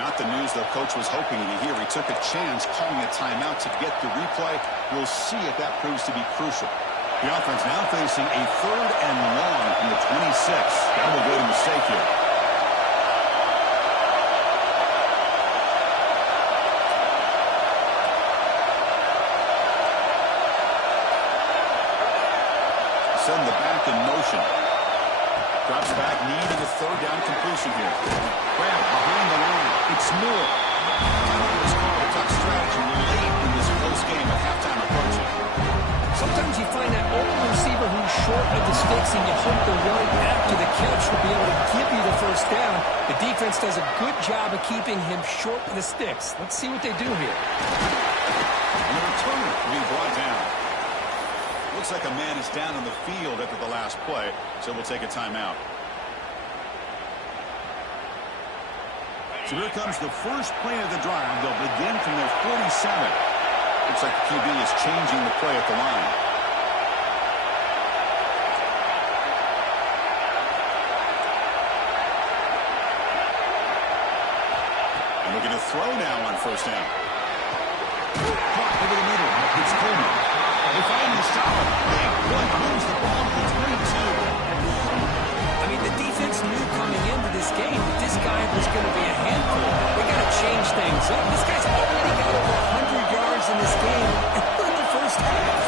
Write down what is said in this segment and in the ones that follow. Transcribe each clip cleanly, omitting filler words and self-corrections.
Not the news the coach was hoping to hear. He took a chance calling a timeout to get the replay. We'll see if that proves to be crucial. The offense now facing a 3rd and long from the 26. Got to avoid a mistake here. Send the back in motion. Drops back, needing a 3rd down completion here. Grab behind the line. It's Moore. It's called a tough strategy late in this close game at halftime approaching. Sometimes you find that open receiver who's short of the sticks, and you hope the run after the catch will be able to give you the 1st down. The defense does a good job of keeping him short of the sticks. Let's see what they do here. And the returner will be brought down. Looks like a man is down on the field after the last play, so we'll take a timeout. So here comes the first play of the drive. They'll begin from their 47. Looks like the QB is changing the play at the line. And looking to throw now on 1st down. Clock over the middle. It's Coleman. They finally stop him. Big play. Moves the ball to the 22. I mean, the defense knew coming into this game that this guy was going to be a handful. They got to change things up. This guy's already got over 100 yards in this game in the 1st half.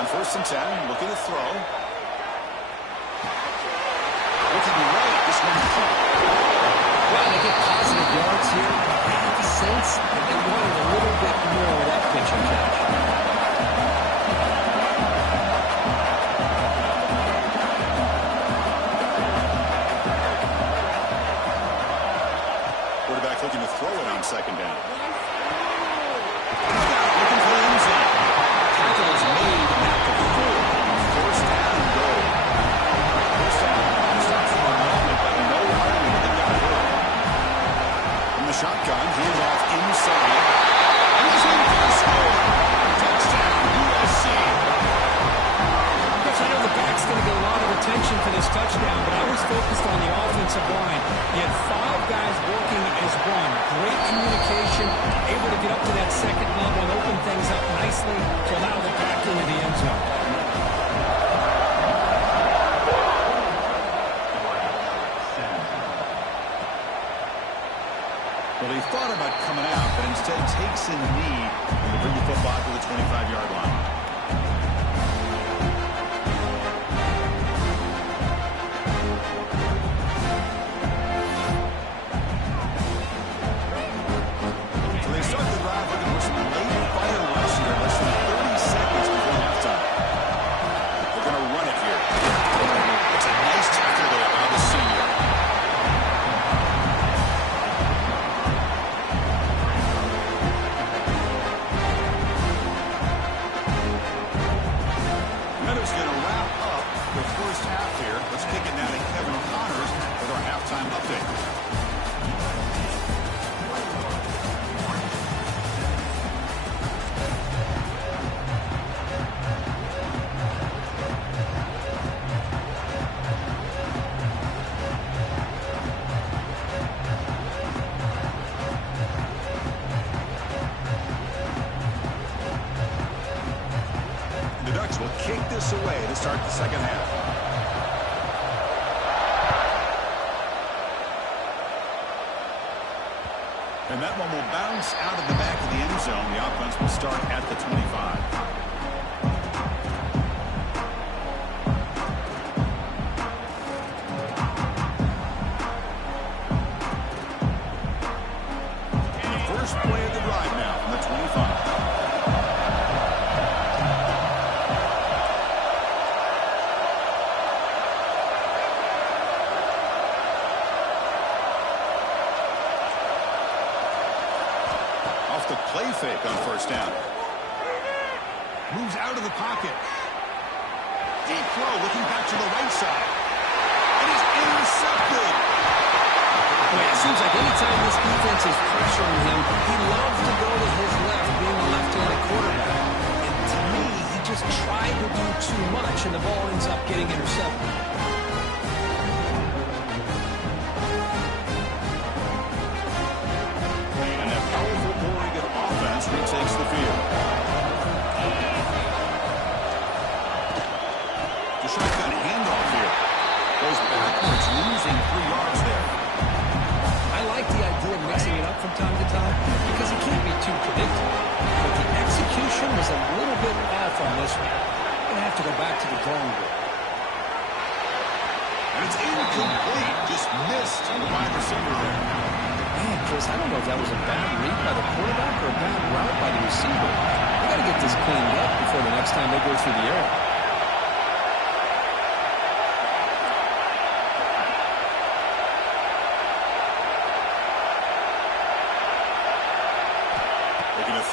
On 1st and 10, looking to throw. Looking right. This one's caught. Well, they get positive yards here. I have a sense that they wanted a little bit more of that pitch and catch. Quarterback looking to throw it on 2nd down. Looking for the end zone. Tackle is made at the 4. 1st down and goal. 1st down. Stop for a moment, but no hurry to get that hurt. From the shotgun, hands off inside. And he's in for the score. Touchdown, USC. Coach, I know the back's going to get a lot of attention for this touchdown, but I was focused on the offensive line. He had 5 guys working as one. Great communication, able to get up to that 2nd level and open things up nicely to allow the back into the end zone. Well, he thought about coming out, but instead takes in the knee and to bring the football to the 25-yard line. So they start the drive looking for some late fire rush here, less than 30 seconds before halftime. They're going to run it here. It's a nice tackle there by the senior. Meadows going to wrap up the 1st half here. Let's kick it now to Kevin Connors with our halftime update. The Ducks will kick this away to start the 2nd half. And that one will bounce out of the back of the end zone. The offense will start at the 25. First play of the drive now from the 25. Off the play fake on 1st down. Moves out of the pocket. Deep throw looking back to the right side. And he's intercepted. Well, it seems like anytime this defense is pressuring him, he loves to go to his left, being a left-handed quarterback. And to me, he just teams try to do too much, and the ball ends up getting intercepted. And that powerful Oregon offense retakes the field. The shotgun handoff here. Goes backwards, losing 3 yards there. I like the idea of mixing it up from time to time because it can't be too predictable. But the execution was a little bit off on this one. I'm going to have to go back to the drawing board. And it's incomplete. Just missed the wide receiver there. Man, Chris, I don't know if that was a bad read by the quarterback or a bad route by the receiver. They got to get this cleaned up before the next time they go through the air.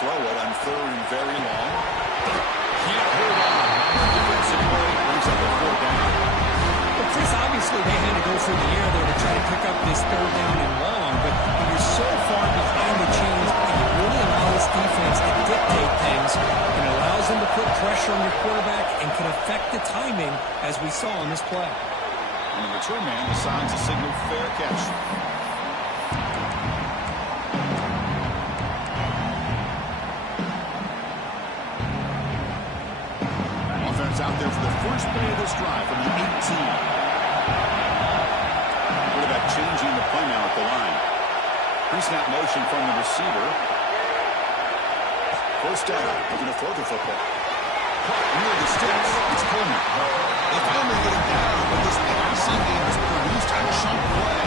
Throw it on 3rd and very long. Can't hold on. Defensive play brings up a 4th down. Well, Chris, obviously they had to go through the air there to try to pick up this 3rd down and long, but when you're so far behind the chains, you really allow this defense to dictate things, and it allows them to put pressure on your quarterback and can affect the timing, as we saw on this play. And the return man assigns a signal fair catch. Out there for the first play of this drive from the 18. Quarterback changing the play now at the line. Pre-snap motion from the receiver. First down, looking to throw the football. Near the sticks, it's Coleman. They finally get it down, but this passing game has produced a chunk play.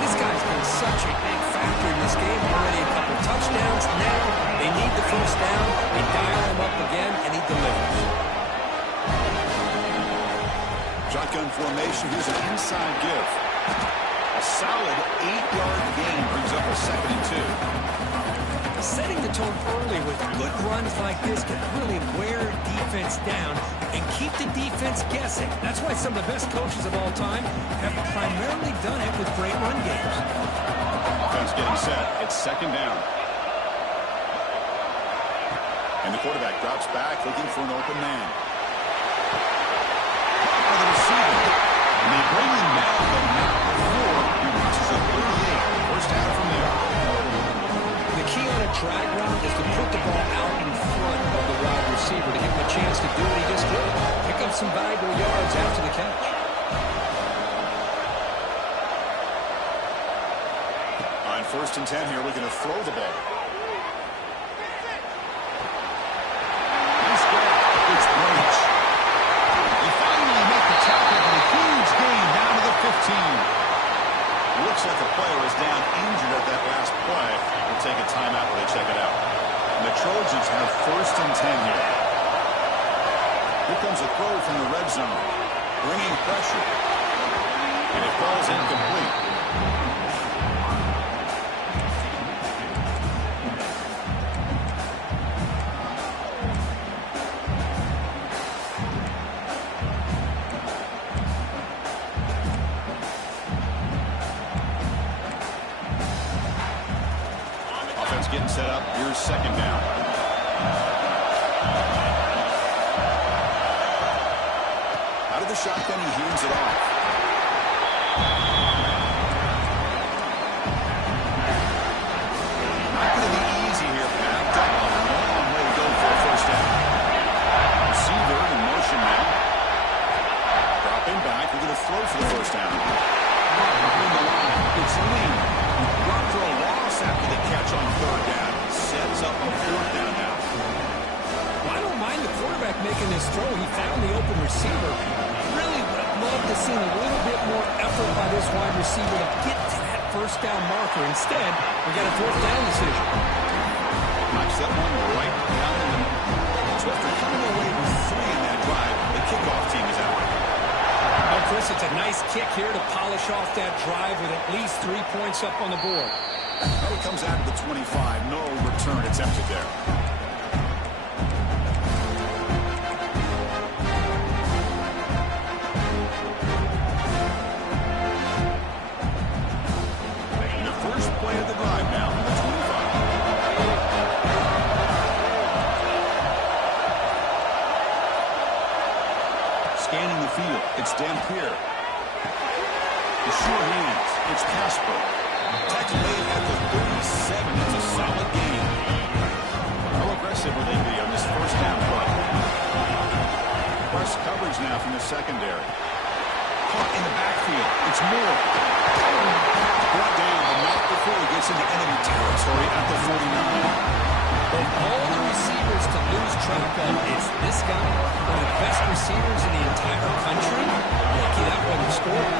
This guy's been such a big factor in this game already. A couple touchdowns. Now they need the first down. They dial him up again, and he delivers. Shotgun formation. Here's an inside give. A solid 8-yard gain brings up a 2nd and 2. Setting the tone early with good runs like this can really wear defense down and keep the defense guessing. That's why some of the best coaches of all time have primarily done it with great run games. Offense getting set. It's 2nd down. And the quarterback drops back looking for an open man. The receiver. And they bring him down, but not before he reaches a 38. First down from there. The key on a drag route is to put the ball out in front of the wide receiver to give him a chance to do what he just did. Pick up some valuable yards after the catch. On 1st and 10 here, we're going to throw the ball. Nice grab. It's Branch. Huge gain down to the 15. Looks like the player is down injured at that last play. We'll take a timeout while they check it out. And the Trojans have 1st and 10 here. Here comes a throw from the red zone. Bringing pressure. And it falls incomplete. Getting set up. Here's 2nd down. Out of the shotgun, he hands it off. Not going to be easy here, Pat. Got a long way to go for a first down. Receiver in motion now. Dropping back. We're going to throw for the first down. In the line. It's Lee. Brought for a loss after the catch on 3rd down. Sets up a 4th down now. Well, I don't mind the quarterback making this throw. He found the open receiver. Really would have loved to see a little bit more effort by this wide receiver to get to that first down marker. Instead, we got a 4th down decision. Knocks that one right down in the middle. So after coming away with 3 in that drive, the kickoff team is out. Well, Chris, it's a nice kick here to polish off that drive with at least 3 points up on the board. Well, he comes out of the 25. No return attempted there. And the first play of the drive now, the 25. sure hands. It's Casper. Tackle made at the 37. It's a solid gain. How aggressive will they be on this first down play? Press coverage now from the secondary. Caught in the backfield. It's Moore. Brought down, but not before he gets into enemy territory at the 49. Of all the receivers to lose track of, is this guy one of the best receivers in the entire country? Lucky that wasn't scored.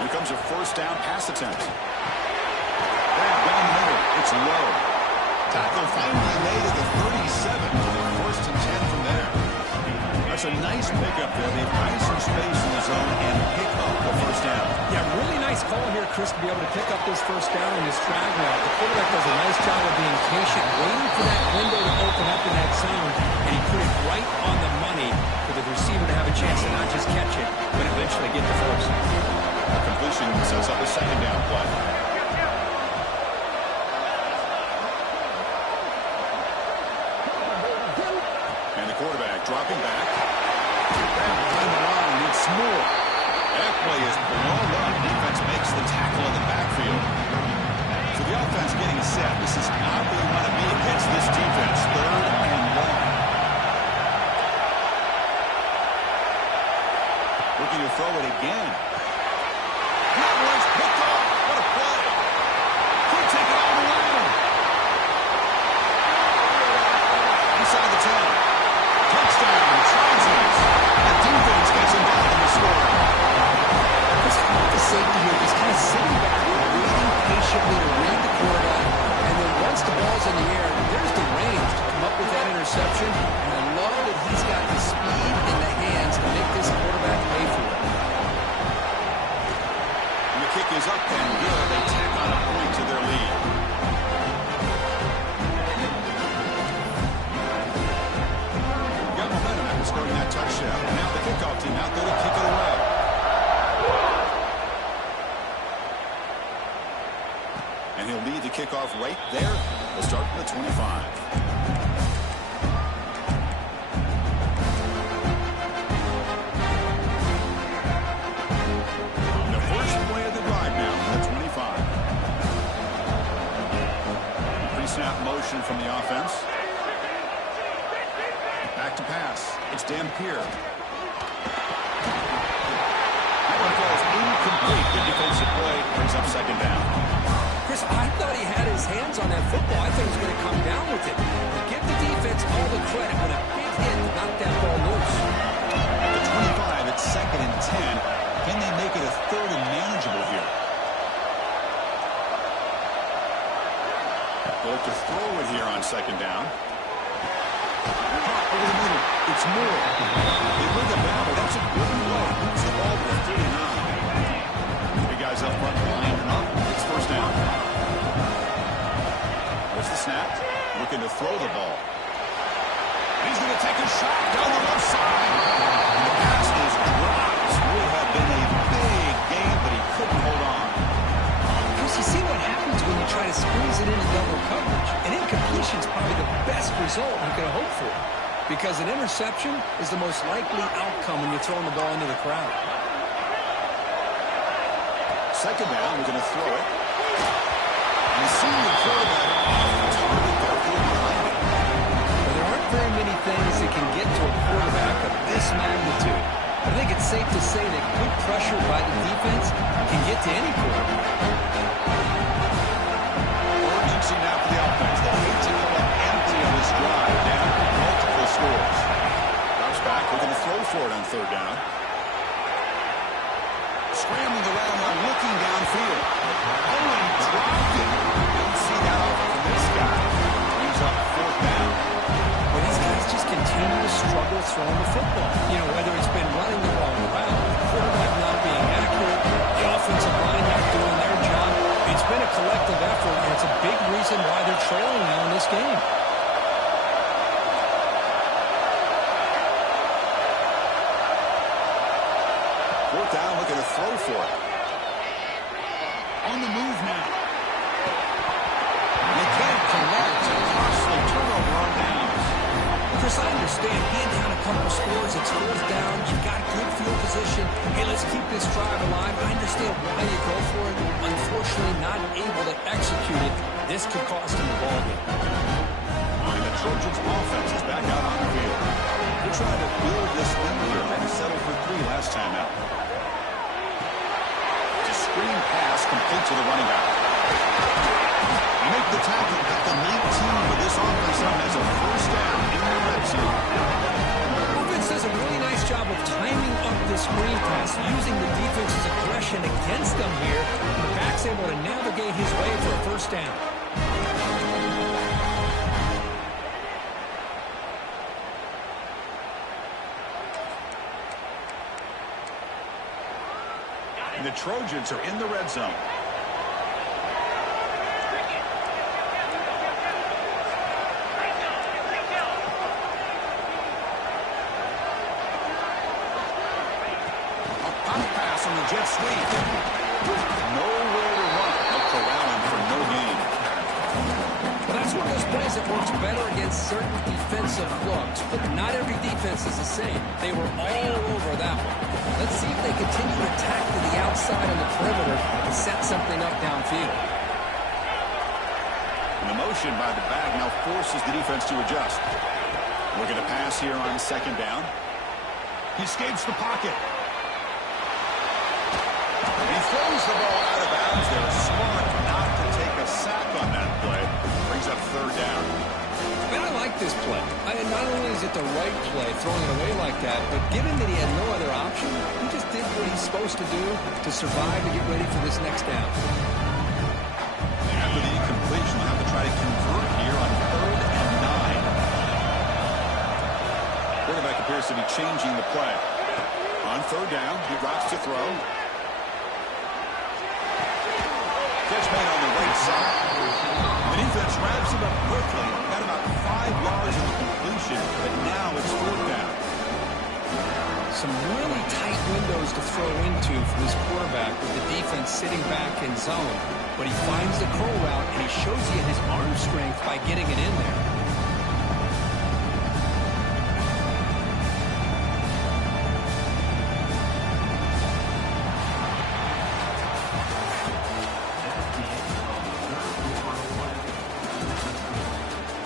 Here comes a first down pass attempt. Grab down the middle. It's low. Tackle finally made at the 37. First and 10 from there. That's a nice pickup there. They've nicer space in the zone and pick up the first down. Yeah, really nice call here, Chris, to be able to pick up this first down in this drag route. The quarterback does a nice job of being patient, waiting for that window to open up in that zone, and he put it right on the money for the receiver to have a chance to not just catch it, but eventually get the first. Completion sets up a second down play. And the quarterback dropping back. Grabbed behind the line. It's Moore. That play is blown up. Defense makes the tackle in the backfield. So the offense getting set. This is not where they want to be against this defense. Third and long. Looking to throw it again. That one's picked off. What a play. Could take it all the way. Inside the 10. Touchdown, Chargers. The defense gets involved in the scoring. The safety here just kind of sitting back, waiting patiently to read the quarterback, and then once the ball's in the air, there's the range to come up with that interception, and I love that he's got the speed in the hands to make this quarterback pay for it. And the kick is up and good. They tack on a point to their lead. Got momentum after scoring that touchdown. And now the kickoff team out there to kick it away. And he'll lead the kickoff right there. We'll start from the 25. The first play of the drive now from the 25. Pre-snap motion from the offense. Back to pass. It's Dampier. That one falls incomplete. Good defensive play. Brings up second down. Chris, I thought he had his hands on that football. I thought he was going to come down with it. But give the defense all the credit when a big hit knocked that ball loose. At the 25, it's second and 10. Can they make it a third and manageable here? They'll look to throw it here on second down. Over the middle, it's Moore. They bring it down, but that's a good play. Moves the ball to the 39. Big guys up front, lining up. It's first down. There's the snap. Looking to throw the ball. He's going to take a shot down the left side. And the pass is dropped. Would have been a big gain, but he couldn't hold on. Chris, you see what happens when you try to squeeze it into double coverage. An incompletion is probably the best result you could hope for, because an interception is the most likely outcome when you're throwing the ball into the crowd. Second down, we're going to throw it. And the senior quarterback off the target there for the line. Well, there aren't very many things that can get to a quarterback of this magnitude. I think it's safe to say that good pressure by the defense can get to any quarterback. Urgency now for the offense. They hate to go up empty on this drive, down multiple scores. Drops back, we're going to throw for it on third down. Scrambling around now, looking downfield. Oh, and he dropped it. Didn't see that offer from this guy. Brings up fourth down. Well, these guys just continue to struggle throwing the football. You know, whether it's been running the wrong route, the quarterback not being accurate, the offensive line not doing their job. It's been a collective effort, and it's a big reason why they're trailing now in this game. Fourth down, looking to throw for it. On the move now. They can't connect. A costly turnover on downs. Chris, Chris, I understand being down a couple scores. It's fourth down. You've got good field position. Hey, let's keep this drive alive. I understand why you go for it. Unfortunately, not able to execute it. This could cost him the ball game. And the Trojans offense is back out on the field. They're trying to build this lead here. Had to settle for 3 last time out. The screen pass complete to the running back. Make the tackle at the 19, but this offense now has a first down in the red zone. Offense does a really nice job of timing up the screen pass, using the defense's aggression against them here. The back's able to navigate his way for a first down. And the Trojans are in the red zone. On the jet sweep. Nowhere to run. They'll corral him for no gain. Well, that's one of those plays that works better against certain defensive looks, but not every defense is the same. They were all over that one. Let's see if they continue to attack to the outside on the perimeter and set something up downfield. And the motion by the back now forces the defense to adjust. Looking to pass here on second down. He escapes the pocket. He throws the ball out of bounds there. Smart not to take a sack on that play. Brings up third down. Man, I like this play. Not only is it the right play, throwing it away like that, but given that he had no other option, he just did what he's supposed to do to survive and get ready for this next down. After the incompletion, they'll have to try to convert here on 3rd and 9. Quarterback appears to be changing the play. On 3rd down, he drops to throw. Catch made on the right side. The defense wraps him up quickly. Got about 5 yards in the completion, but now it's 4th down. Some really tight windows to throw into from his quarterback with the defense sitting back in zone. But he finds the curl route, and he shows you his arm strength by getting it in there.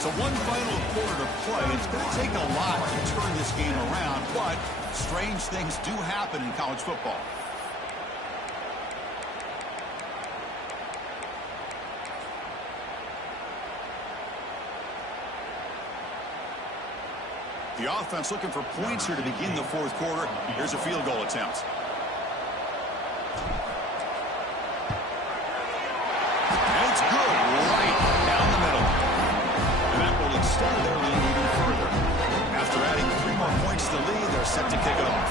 So one final quarter to play. It's going to take a lot to turn this game around, but strange things do happen in college football. The offense looking for points here to begin the 4th quarter. Here's a field goal attempt. And it's good right down the middle. And that will extend their lead even further. After adding 3 more points to the lead, they're set to kick it off.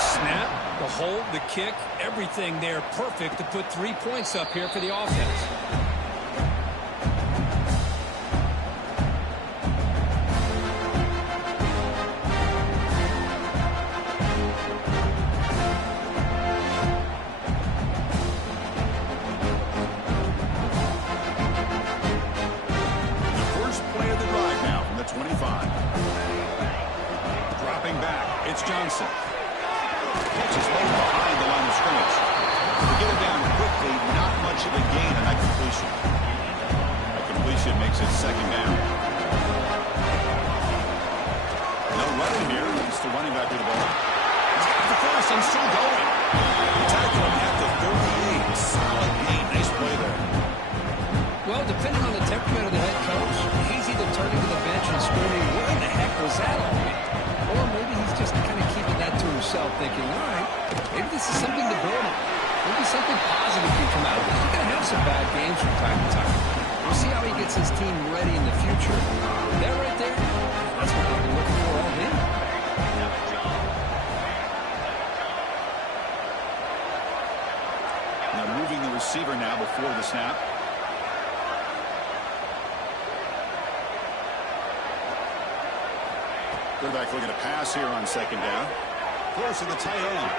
Snap, the hold, the kick, everything there perfect to put 3 points up here for the offense. Johnson. Catch is made behind the line of scrimmage. To get it down quickly, not much of a gain on that completion. That completion makes it 2nd down. No running here. It's the running back with the ball. He's got the cross and still going. Tackle him at the 38. Solid gain. Nice play there. Well, depending on the temperament of the head coach, he's either turning to the bench and screaming, what in the heck was that all mean? Or maybe he's just kind of keeping that to himself, thinking, all right, maybe this is something to build on. Maybe something positive can come out of it. He's going to have some bad games from time to time. We'll see how he gets his team ready in the future. That right there, that's what I've been looking for all day. Now moving the receiver now before the snap. Quarterback looking to pass here on 2nd down. Close to the tight end.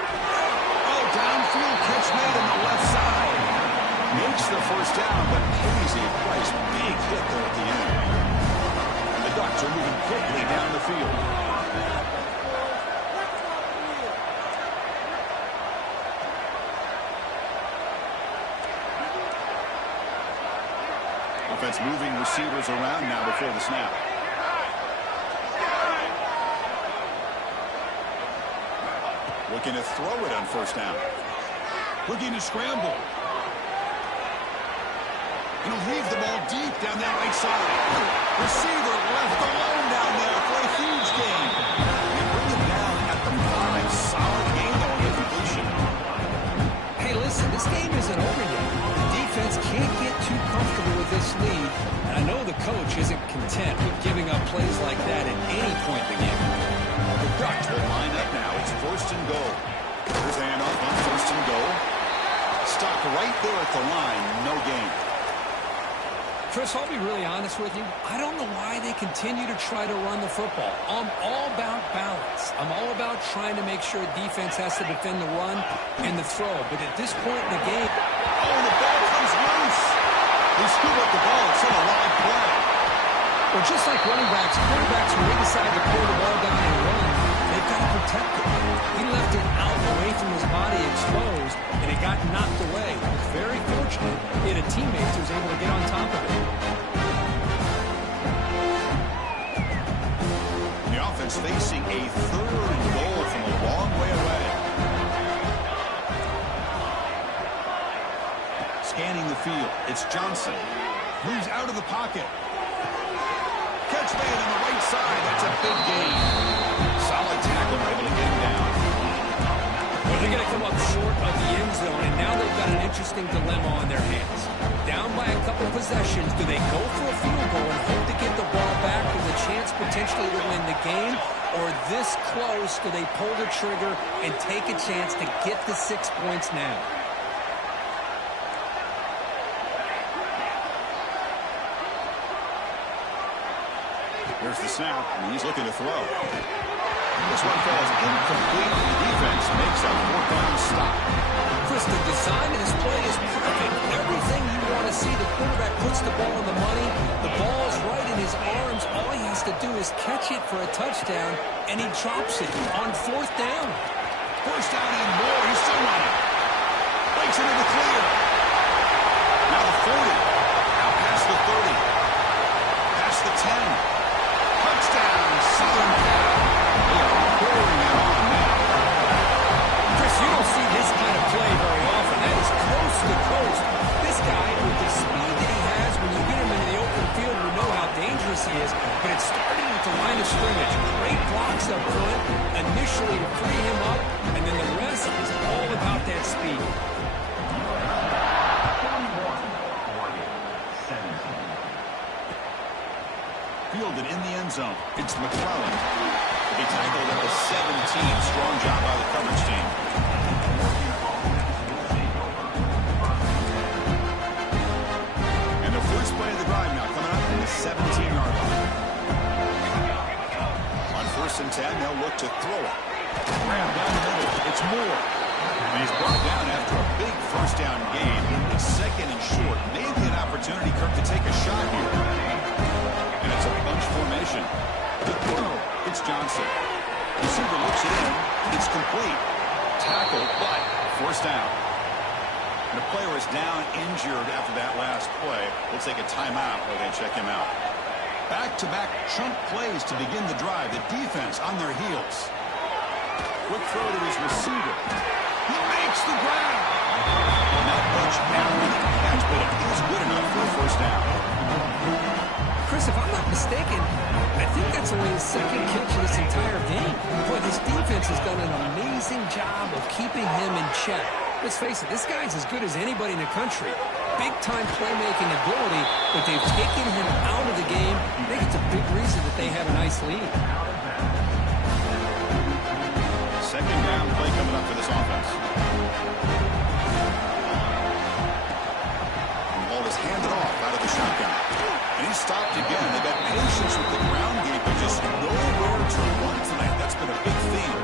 Oh, downfield catch made on the left side. Makes the 1st down, but pays a price. Big hit there at the end. And the Bucs are moving quickly down the field. Offense moving receivers around now before the snap. Looking to throw it on first down. Looking to scramble. And he'll leave the ball deep down that right side. Receiver left alone down there for a huge gain. And bring him down at the 5. Solid gain on the completion. Hey, listen, this game isn't over yet. The defense can't get too comfortable with this lead. And I know the coach isn't content with giving up plays like that at any point in the game. The Bucs will line up now. It's first and goal. There's a handoff on first and goal. Stop right there at the line. No gain. Chris, I'll be really honest with you. I don't know why they continue to try to run the football. I'm all about balance. I'm all about trying to make sure defense has to defend the run and the throw. But at this point in the game... Oh, the ball comes loose. They scoop up the ball. It's on a live play. Well, just like running backs, quarterbacks, when they decide to pull the ball down and run, they've got to protect it. He left it out away from his body exposed, and it got knocked away. He was very fortunate he had a teammate who was able to get on top of it. The offense facing a third and goal from a long way away. Scanning the field, it's Johnson. Moves out of the pocket. Catch made on the right side. That's a big gain. Solid tackle, able to get him down. Well, they're going to come up short of the end zone, and now they've got an interesting dilemma on their hands. Down by a couple possessions, do they go for a field goal and hope to get the ball back with a chance potentially to win the game? Or this close, do they pull the trigger and take a chance to get the 6 points now? Here's the snap, and he's looking to throw. This one falls incomplete. The defense makes a 4th down stop. Chris, the design of this play is perfect. Everything you want to see. The quarterback puts the ball on the money. The ball's right in his arms. All he has to do is catch it for a touchdown, and he drops it on 4th down. First down and more. He's still running. Breaks into the clear. Now the 40. Out past the 30. Past the 10. Touchdown, Southern Cal. They are pouring it on now. Chris, you don't see this kind of play very often. That is coast to coast. This guy, with the speed that he has, when you get him into the open field, you know how dangerous he is. But it's starting at the line of scrimmage. Great blocks up front, initially to free him up, and then the rest is all about that speed. Fielded in the end zone. It's McClellan. He tackled at the 17. Strong job by the coverage team. And the first play of the drive now coming up in the 17-yard line. On 1st and 10, they'll look to throw it. Grab down the middle. It's Moore. And he's brought down after a big first down gain. It's 2nd and short. Maybe an opportunity, Kirk, to take a shot here. And it's a bunch formation. The throw, it's Johnson. Receiver looks it in. It's complete. Tackle, but 1st down. And the player is down injured after that last play. We'll take a timeout while they check him out. Back-to-back chunk plays to begin the drive. The defense on their heels. Quick throw to his receiver. He makes the grab. Not much after the catch, but it is good enough for a 1st down. Chris, if I'm not mistaken, I think that's only his 2nd catch of this entire game. Boy, this defense has done an amazing job of keeping him in check. Let's face it, this guy's as good as anybody in the country. Big-time playmaking ability, but they've taken him out of the game. I think it's a big reason that they have a nice lead. 2nd down play coming up for this offense. And the ball is handed off out of the shotgun. And he's stopped again. They've got patience with the ground game, but just nowhere to run tonight. That's been a big theme.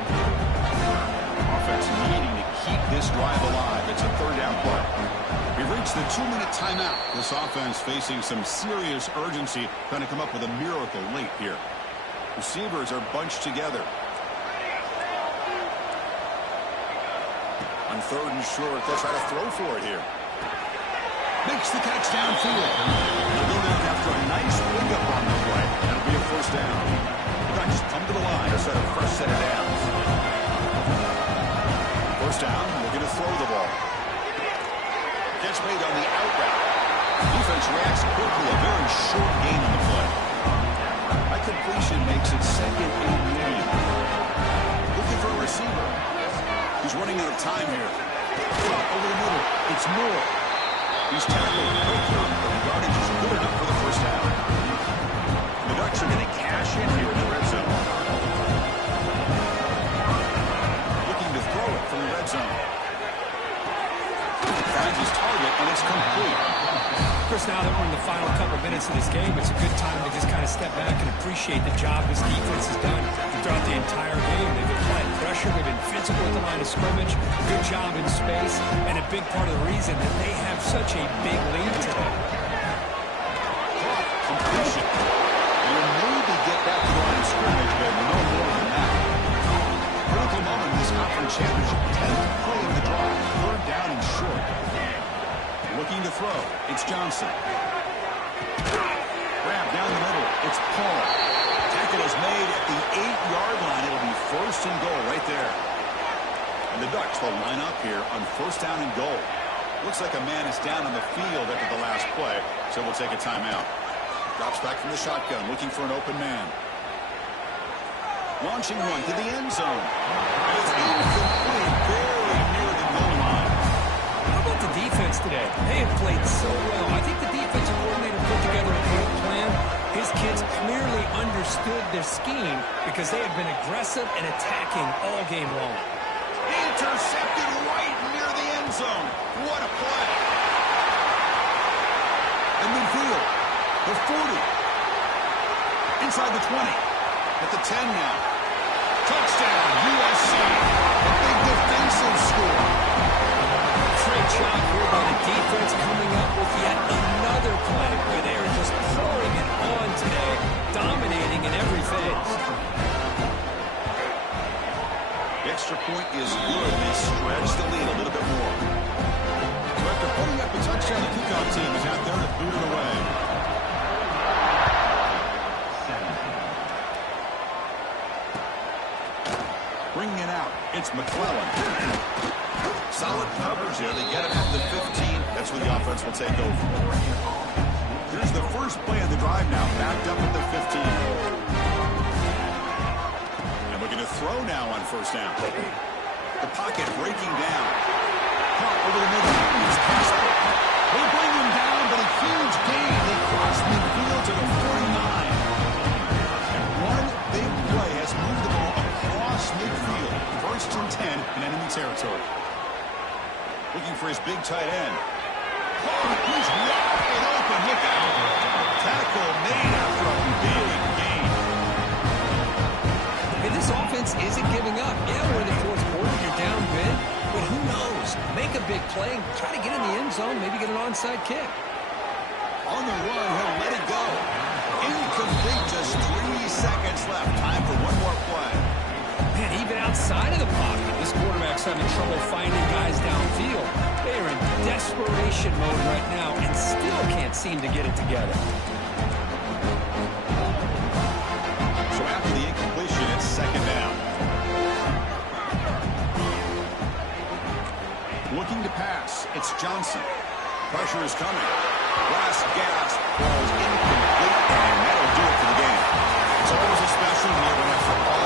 Offense needing to keep this drive alive. It's a 3rd down play. We've reached the 2-minute timeout. This offense facing some serious urgency, trying to come up with a miracle late here. Receivers are bunched together. On 3rd and short, they'll try to throw for it here. Makes the catch downfield. They'll go down after a nice pickup on the play. That'll be a first down. Ducks come to the line to set a fresh set of downs. First down, looking to throw the ball. Gets made on the out route. Defense reacts quickly. A very short gain on the play. That completion makes it 2nd and 1. Looking for a receiver. He's running out of time here. Over the middle. It's Moore. He's tackled quickly, but the yardage is good enough for the first down. The Ducks are going to cash in here in the red zone. Looking to throw it from the red zone. Finds his target, and it's complete. Of course, now that we're in the final couple minutes of this game, it's a good time to just kind of step back and appreciate the job this defense has done throughout the entire game. They've been applying pressure. They've been physical at the line of scrimmage. Good job in space, and a big part of the reason that they have such a big lead today. Completion. You'll maybe get back to the line of scrimmage, but no more than that. Critical moment in this conference championship. 10th play of the drive. 3rd down and short. Looking to throw. It's Johnson. Grab down the middle. It's Paul. Tackle is made at the 8-yard line. It'll be 1st and goal right there. And the Ducks will line up here on 1st down and goal. Looks like a man is down on the field after the last play, so we'll take a timeout. Drops back from the shotgun, looking for an open man. Launching one to the end zone. And it's incomplete, very near the goal line. How about the defense today? They have played so well. I think the defensive coordinator put together a great plan. His kids clearly understood their scheme because they have been aggressive and attacking all game long. Intercepted right near the end zone. What a play. And midfield, the 40. Inside the 20. At the 10 now. Touchdown, USC. A big defensive score. Great job here by the defense coming up with yet another play where they are just pouring it on today, dominating in every phase. The extra point is good. They stretch the lead a little bit more. So after putting up a touchdown, the kickoff team is out there to boot it away. Bringing it out, it's McClellan. Solid coverage there. They get him at the 15. That's where the offense will take over. Here's the first play of the drive now, backed up at the 15. And looking to throw now on 1st down. The pocket breaking down. Caught over the middle. It's Casper. They bring him down, but a huge gain. They cross midfield to the 49. And one big play has moved the ball across midfield. 1st and 10 in enemy territory. Looking for his big tight end. Oh, he's wide open. Look out. Tackle made after a big gain. And this offense isn't giving up. Yeah, we're in the 4th quarter. You're down big. But who knows? Make a big play. Try to get in the end zone. Maybe get an onside kick. On the run, he'll let it go. Incomplete. Just 3 seconds left. Time for one more play. Man, even outside of the pocket, this quarterback's having trouble finding guys downfield. They are in desperation mode right now and still can't seem to get it together. So after the incompletion, it's 2nd down. Looking to pass, it's Johnson. Pressure is coming. Last gasp was incomplete, and that'll do it for the game. It's always a special year when a football